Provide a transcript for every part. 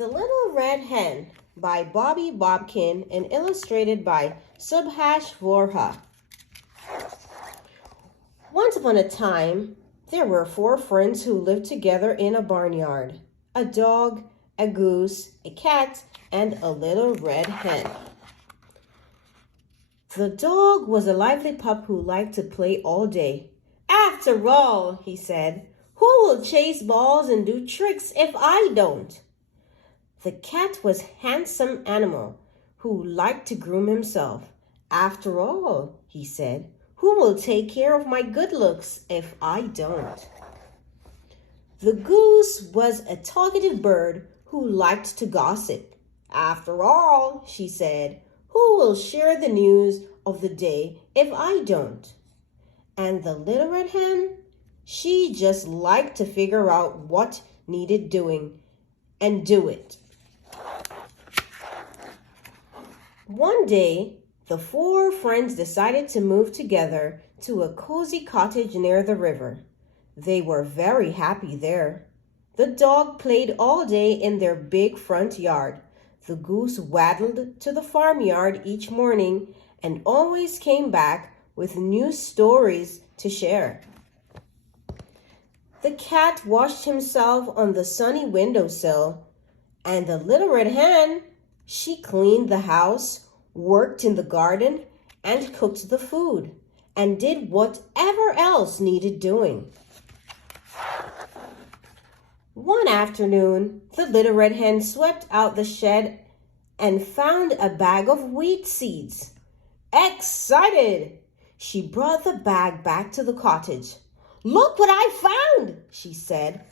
The Little Red Hen by Bonnie Dobkin and illustrated by Subhash Vorha. Once upon a time, there were 4 friends who lived together in a barnyard. A dog, a goose, a cat, and a little red hen. The dog was a lively pup who liked to play all day. "After all," he said, "who will chase balls and do tricks if I don't?" The cat was a handsome animal who liked to groom himself. "After all," he said, "who will take care of my good looks if I don't?" The goose was a talkative bird who liked to gossip. "After all," she said, "who will share the news of the day if I don't?" And the little red hen, she just liked to figure out what needed doing and do it. One day, the 4 friends decided to move together to a cozy cottage near the river. They were very happy there. The dog played all day in their big front yard. The goose waddled to the farmyard each morning and always came back with new stories to share. The cat washed himself on the sunny windowsill, and the little red hen, she cleaned the house, worked in the garden, and cooked the food, and did whatever else needed doing. One afternoon, the little red hen swept out the shed and found a bag of wheat seeds. Excited, she brought the bag back to the cottage. "Look what I found," she said.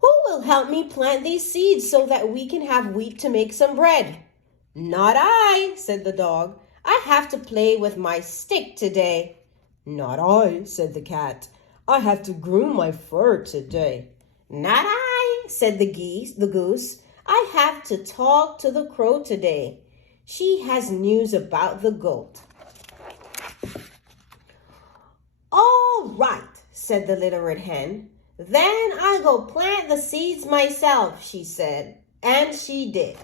"Who will help me plant these seeds so that we can have wheat to make some bread?" "Not I," said the dog. "I have to play with my stick today." "Not I," said the cat. "I have to groom my fur today." "Not I," said the goose. "I have to talk to the crow today. She has news about the goat." "All right," said the little red hen. "Then I'll go plant the seeds myself," she said. And she did.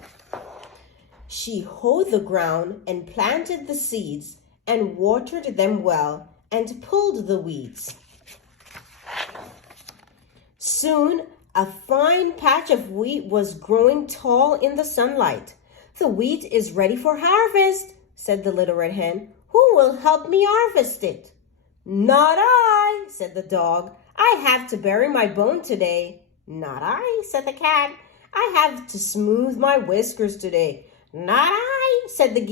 She hoed the ground and planted the seeds and watered them well and pulled the weeds. Soon, a fine patch of wheat was growing tall in the sunlight. "The wheat is ready for harvest," said the little red hen. "Who will help me harvest it?" "Not I," said the dog. "I have to bury my bone today." "Not I," said the cat. "I have to smooth my whiskers today." "Not I," said the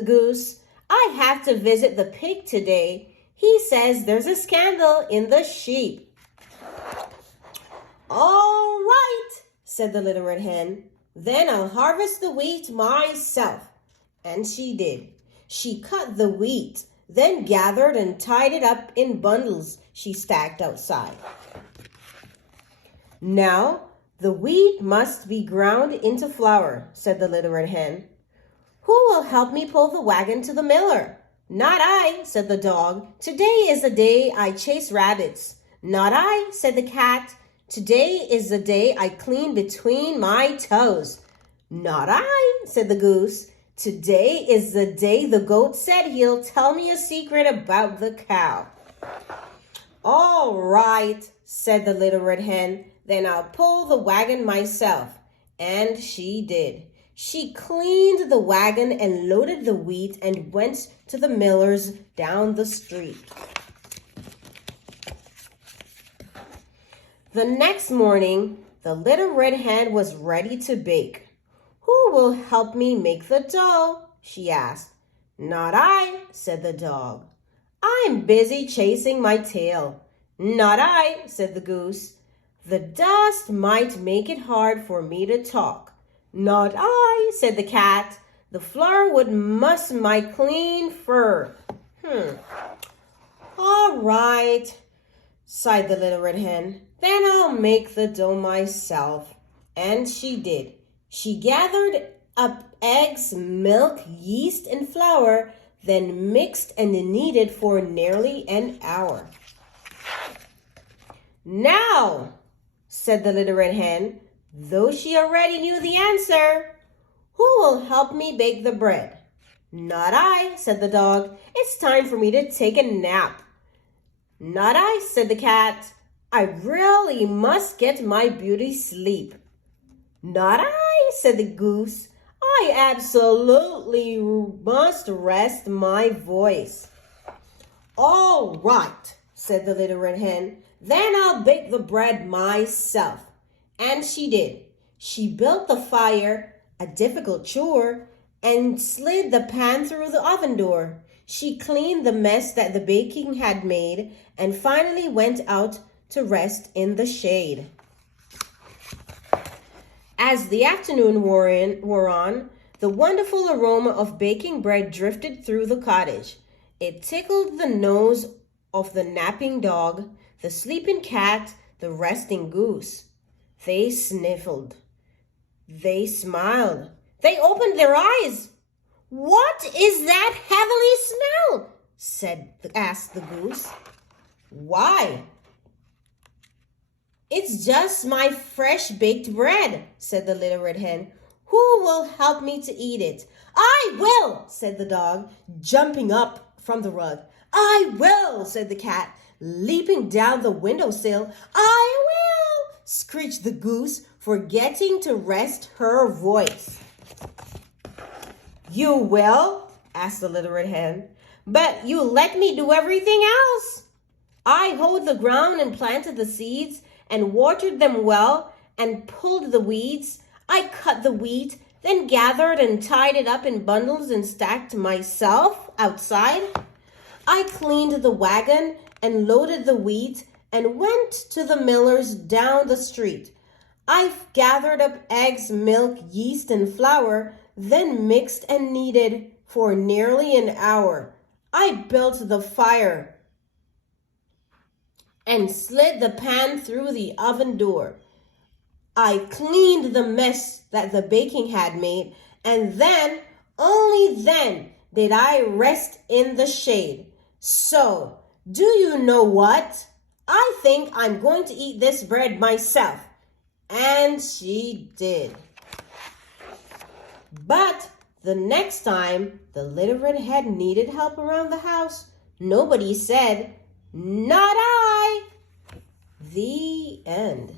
goose. "I have to visit the pig today. He says there's a scandal in the sheep." "All right," said the little red hen. "Then I'll harvest the wheat myself." And she did. She cut the wheat, then gathered and tied it up in bundles she stacked outside. "Now, the wheat must be ground into flour," said the little red hen. "Who will help me pull the wagon to the miller?" "Not I," said the dog. "Today is the day I chase rabbits." "Not I," said the cat. "Today is the day I clean between my toes." "Not I," said the goose. "Today is the day the goat said he'll tell me a secret about the cow." "All right," said the little red hen. "Then I'll pull the wagon myself." And she did. She cleaned the wagon and loaded the wheat and went to the miller's down the street. The next morning, the little red hen was ready to bake. "Who will help me make the dough?" she asked. "Not I," said the dog. "I'm busy chasing my tail." "Not I," said the goose. "The dust might make it hard for me to talk." "Not I," said the cat. "The flour would muss my clean fur." "All right," sighed the little red hen. "Then I'll make the dough myself." And she did. She gathered up eggs, milk, yeast, and flour, then mixed and kneaded for nearly an hour. "Now," said the little red hen, though she already knew the answer. Who will help me bake the bread? Not I, said the dog. It's time for me to take a nap. Not I, said the cat. I really must get my beauty sleep. Not I, said the goose. I absolutely must rest my voice. All right, said the little red hen. Then I'll bake the bread myself. And she did. She built the fire, a difficult chore, and slid the pan through the oven door. She cleaned the mess that the baking had made and finally went out to rest in the shade. As the afternoon wore on, the wonderful aroma of baking bread drifted through the cottage. It tickled the nose of the napping dog, the sleeping cat, the resting goose. They sniffled. They smiled. They opened their eyes. What is that heavenly smell? asked the goose. Why? It's just my fresh baked bread, said the little red hen. Who will help me to eat it? I will, said the dog, jumping up from the rug. I will, said the cat, leaping down the windowsill. I will, screeched the goose, forgetting to rest her voice. You will? asked the little red hen. But you let me do everything else. I hoed the ground and planted the seeds and watered them well and pulled the weeds. I cut the wheat, then gathered and tied it up in bundles and stacked myself outside. I cleaned the wagon and loaded the wheat and went to the miller's down the street. I gathered up eggs, milk, yeast, and flour, then mixed and kneaded for nearly an hour. I built the fire and slid the pan through the oven door. I cleaned the mess that the baking had made, and then, only then, did I rest in the shade. So, do you know what? I think I'm going to eat this bread myself. And she did. But the next time the little red hen needed help around the house, nobody said, "Not I." The end.